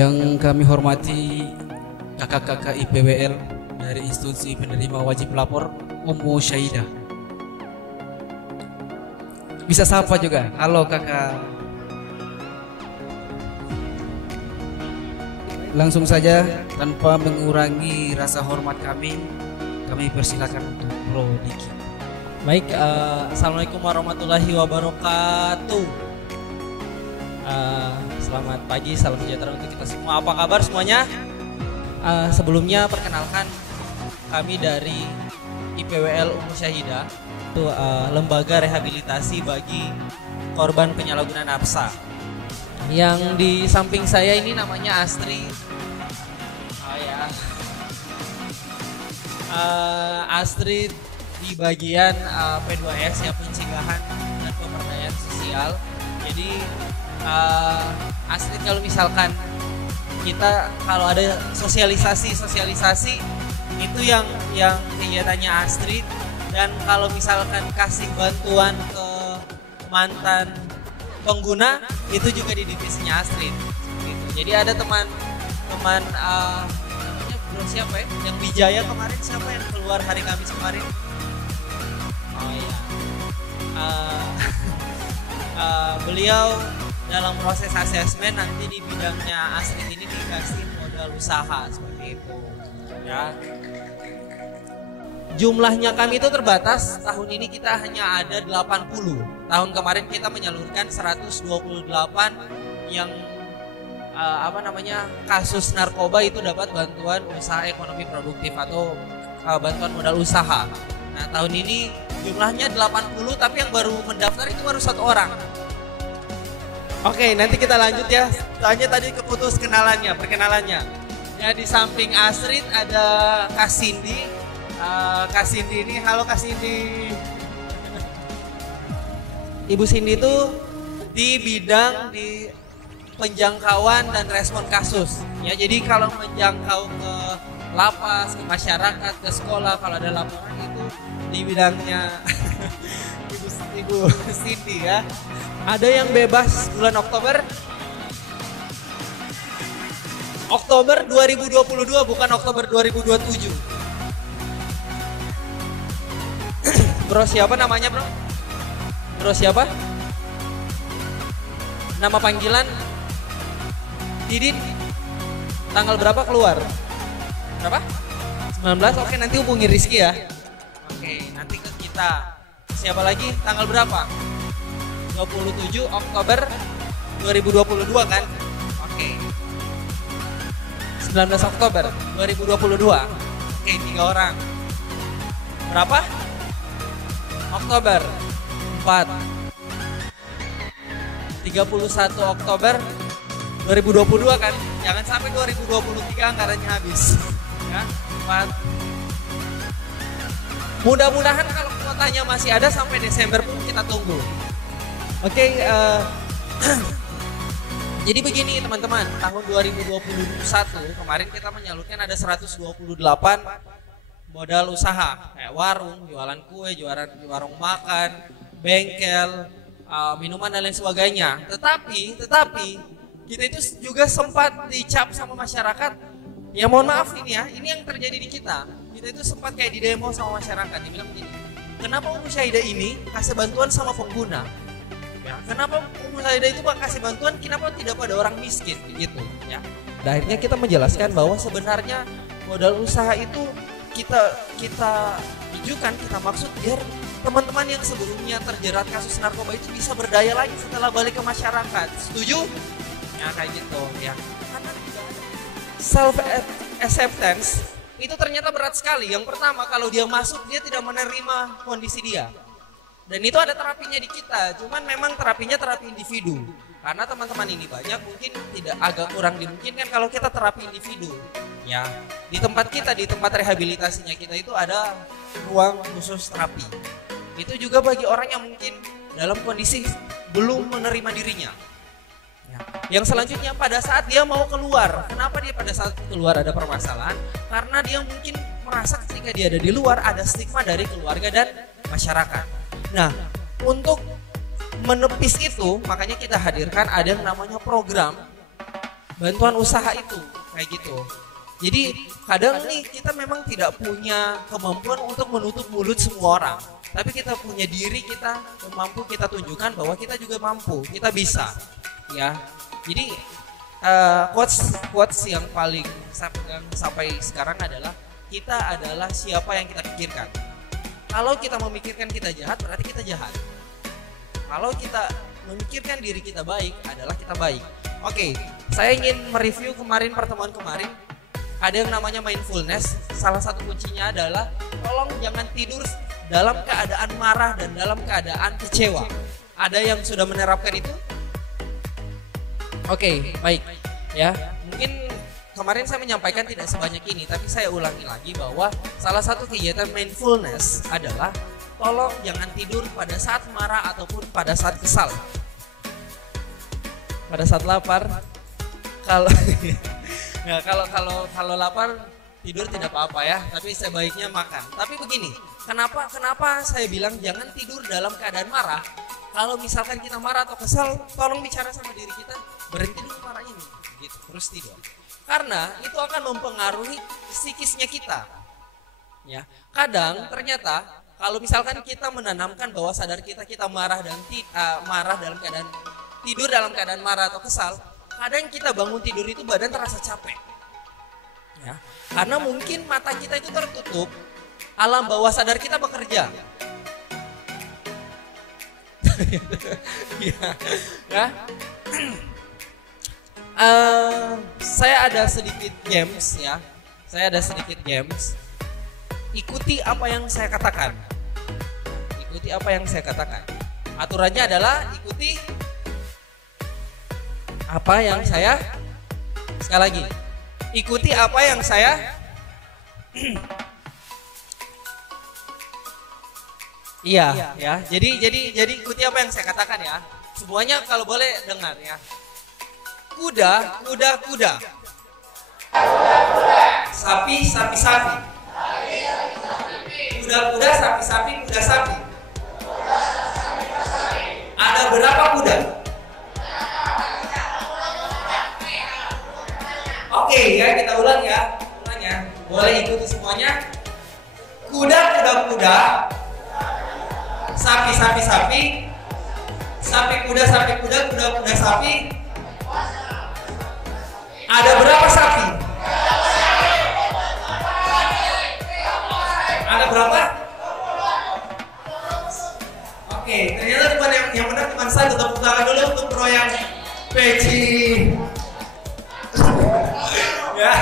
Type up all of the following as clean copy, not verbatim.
Yang kami hormati kakak-kakak IPWL dari institusi penerima wajib lapor Ummu Syahidah. Bisa sapa juga. Halo kakak. Langsung saja tanpa mengurangi rasa hormat kami persilakan untuk Bro Diki. Baik, assalamualaikum warahmatullahi wabarakatuh. Selamat pagi, salam sejahtera untuk kita semua. Apa kabar semuanya? Sebelumnya perkenalkan kami dari IPWL Ummu Syahidah, itu lembaga rehabilitasi bagi korban penyalahgunaan narkoba. Yang di samping saya ini namanya Astri. Oh ya. Astri di bagian P2S ya, pencegahan dan pemberdayaan sosial. Jadi Astrid kalau misalkan kita kalau ada sosialisasi itu yang kegiatannya Astrid, dan kalau misalkan kasih bantuan ke mantan pengguna itu juga di divisinya Astrid gitu. Jadi ada teman namanya bro siapa ya yang Wijaya kemarin, siapa yang keluar hari Kamis kemarin? Oh iya. Beliau dalam proses asesmen nanti di bidangnya Astrid ini dikasih modal usaha seperti itu ya. Jumlahnya kami itu terbatas, tahun ini kita hanya ada 80. Tahun kemarin kita menyalurkan 128 yang kasus narkoba itu dapat bantuan usaha ekonomi produktif atau bantuan modal usaha. Nah tahun ini jumlahnya 80, tapi yang baru mendaftar itu baru 1 orang. Oke, nanti kita lanjut ya. Soalnya tadi keputus perkenalannya. Ya, di samping Astrid ada Kak Cindy. Kak Cindy ini, halo Kak Cindy. Ibu Cindy itu di bidang di penjangkauan dan respon kasus. Ya, jadi kalau menjangkau ke lapas, ke masyarakat, ke sekolah, kalau ada laporan itu di bidangnya Ibu Cindy ya. Ada yang bebas bulan Oktober 2022, bukan Oktober 2027. Bro siapa namanya bro? Bro siapa? Nama panggilan Didin. Tanggal berapa keluar? Berapa? 19, oke nanti hubungi Rizky ya. Oke nanti ke kita. Siapa lagi? Tanggal berapa? 27 Oktober 2022 kan? Oke. 19 Oktober 2022. Oke, 3 orang. Berapa? Oktober 4. 31 Oktober 2022 kan? Jangan sampai 2023 anggarannya habis. Ya, 4. Mudah-mudahan kalau kuotanya masih ada sampai Desember pun kita tunggu. Oke, jadi begini teman-teman, tahun 2021 kemarin kita menyalurkan ada 128 modal usaha, kayak warung, jualan kue, jualan warung makan, bengkel, minuman dan lain sebagainya. Tetapi kita itu juga sempat dicap sama masyarakat. Ya mohon maaf ini ya, ini yang terjadi di kita. Kita itu sempat kayak di demo sama masyarakat, dibilang begini, kenapa Ummu Syahidah ini kasih bantuan sama pengguna? Ya, kenapa Ummu Syahidah itu kasih bantuan, kenapa tidak pada orang miskin gitu ya. Dan akhirnya kita menjelaskan bahwa sebenarnya modal usaha itu kita tujukan, kita maksud biar teman-teman yang sebelumnya terjerat kasus narkoba itu bisa berdaya lagi setelah balik ke masyarakat. Setuju? Ya kayak gitu ya. Karena self acceptance itu ternyata berat sekali. Yang pertama, kalau dia masuk dia tidak menerima kondisi dia. Dan itu ada terapinya di kita, cuman memang terapinya terapi individu. Karena teman-teman ini banyak, mungkin agak kurang dimungkinkan kalau kita terapi individu. Ya, di tempat kita, di tempat rehabilitasinya kita itu ada ruang khusus terapi. Itu juga bagi orang yang mungkin dalam kondisi belum menerima dirinya. Ya. Yang selanjutnya pada saat dia mau keluar, kenapa dia pada saat keluar ada permasalahan? Karena dia mungkin merasa ketika dia ada di luar ada stigma dari keluarga dan masyarakat. Nah, untuk menepis itu makanya kita hadirkan ada yang namanya program bantuan usaha itu kayak gitu. Jadi kadang nih kita memang tidak punya kemampuan untuk menutup mulut semua orang, tapi kita punya diri kita yang mampu kita tunjukkan bahwa kita juga mampu, kita bisa, ya. Jadi quotes yang paling saya pegang sampai sekarang adalah kita adalah siapa yang kita pikirkan. Kalau kita memikirkan kita jahat, berarti kita jahat. Kalau kita memikirkan diri kita baik, adalah kita baik. Oke, saya ingin mereview pertemuan kemarin. Ada yang namanya mindfulness. Salah satu kuncinya adalah tolong jangan tidur dalam keadaan marah dan dalam keadaan kecewa. Ada yang sudah menerapkan itu? Oke, baik. Ya, mungkin kemarin saya menyampaikan tidak sebanyak ini, tapi saya ulangi lagi bahwa salah satu kegiatan mindfulness adalah tolong jangan tidur pada saat marah ataupun pada saat kesal. Pada saat lapar, kalau ya, kalau lapar tidur tidak apa-apa ya, tapi sebaiknya makan. Tapi begini, kenapa saya bilang jangan tidur dalam keadaan marah? Kalau misalkan kita marah atau kesal, tolong bicara sama diri kita, berhenti dulu marah ini, gitu, terus tidur. Karena itu akan mempengaruhi psikisnya kita. Ya, kadang ternyata kalau misalkan kita menanamkan bahwa sadar kita marah dan marah dalam keadaan tidur dalam keadaan marah atau kesal, kadang kita bangun tidur itu badan terasa capek. Ya, karena mungkin mata kita itu tertutup, alam bawah sadar kita bekerja. Ya. Saya ada sedikit games ya. Ikuti apa yang saya katakan. Aturannya adalah ikuti apa yang saya, sekali lagi, ikuti apa yang saya iya ya. Jadi ikuti apa yang saya katakan ya. Semuanya kalau boleh dengar ya. Kuda. Sapi. Kuda, sapi. Ada berapa kuda? Oke ya, kita ulang ya. Boleh ikuti semuanya. Kuda. Sapi. Sapi kuda, sapi. Ada berapa sapi? Ada berapa? Oke, ternyata teman yang benar teman saya. Tepuk tangan dulu untuk pro yang peci. Ya.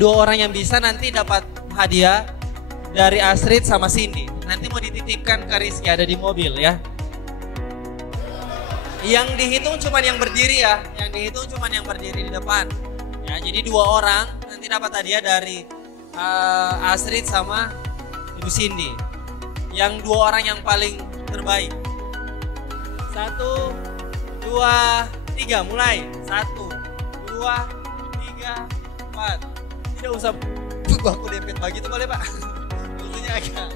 dua orang yang bisa nanti dapat hadiah dari Astrid sama Cindy. Nanti mau dititipkan ke Rizky, ada di mobil ya. Yang dihitung cuma yang berdiri ya, yang dihitung cuma yang berdiri di depan. Ya, jadi dua orang nanti dapat hadiah dari Astrid sama Ibu Cindy. Yang dua orang yang paling terbaik. 1, 2, 3, mulai. 1, 2, 3, 4. Tidak usah aku dempet begitu boleh Pak? Dulunya agak.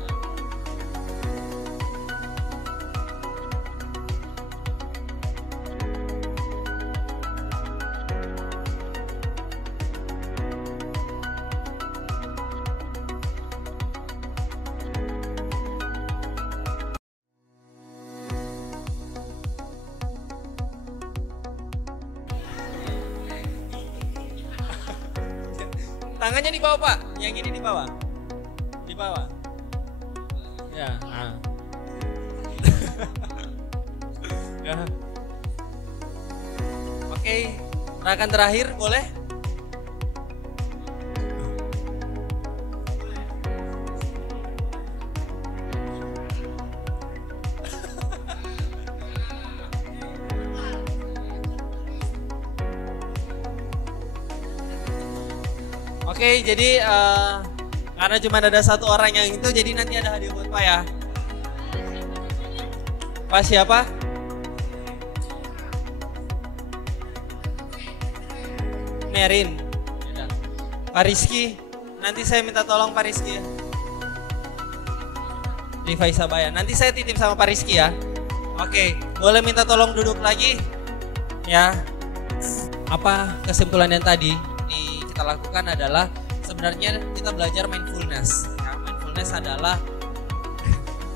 Tangannya di bawah Pak, yang ini di bawah. Di bawah. Ya. Ya. Oke, gerakan terakhir boleh? Oke, jadi karena cuma ada satu orang yang itu, jadi nanti ada hadiah buat Pak ya. Pak siapa? Merin. Pak Rizky. Nanti saya minta tolong Pak Rizky ya. Rifa Isabaya. Nanti saya titip sama Pak Rizky ya. Oke, boleh minta tolong duduk lagi? Ya. Apa kesimpulan yang tadi kita lakukan adalah sebenarnya kita belajar mindfulness. Ya, mindfulness adalah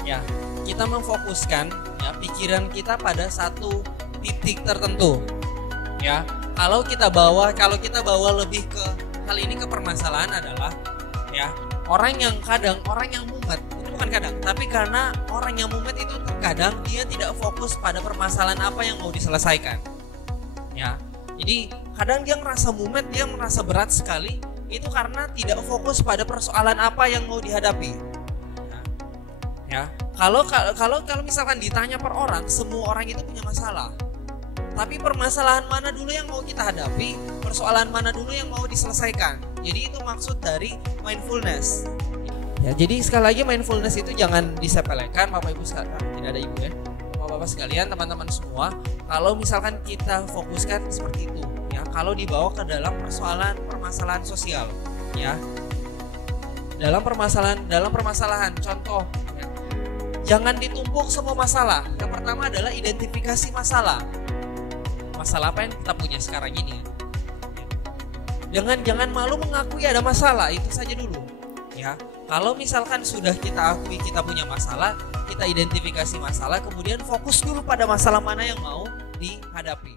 ya kita memfokuskan ya pikiran kita pada satu titik tertentu. Ya, kalau kita bawa lebih ke kali ini ke permasalahan adalah ya orang yang mumet, itu bukan kadang, tapi karena orang yang mumet itu terkadang dia tidak fokus pada permasalahan apa yang mau diselesaikan. Ya. Jadi kadang dia merasa mumet, dia merasa berat sekali, itu karena tidak fokus pada persoalan apa yang mau dihadapi. Ya, kalau misalkan ditanya per orang, semua orang itu punya masalah. Tapi permasalahan mana dulu yang mau kita hadapi, persoalan mana dulu yang mau diselesaikan. Jadi itu maksud dari mindfulness. Ya, jadi sekali lagi mindfulness itu jangan disepelekan, Bapak Ibu sekalian, tidak ada Ibu ya. Bapak-bapak sekalian, teman-teman semua, kalau misalkan kita fokuskan seperti itu, ya, kalau dibawa ke dalam permasalahan sosial, ya, dalam permasalahan, contoh, ya, jangan ditumpuk semua masalah. Yang pertama adalah identifikasi masalah apa yang kita punya sekarang ini. Jangan malu mengakui ada masalah, itu saja dulu, ya. Kalau misalkan sudah kita akui kita punya masalah, kita identifikasi masalah, kemudian fokus dulu pada masalah mana yang mau dihadapi.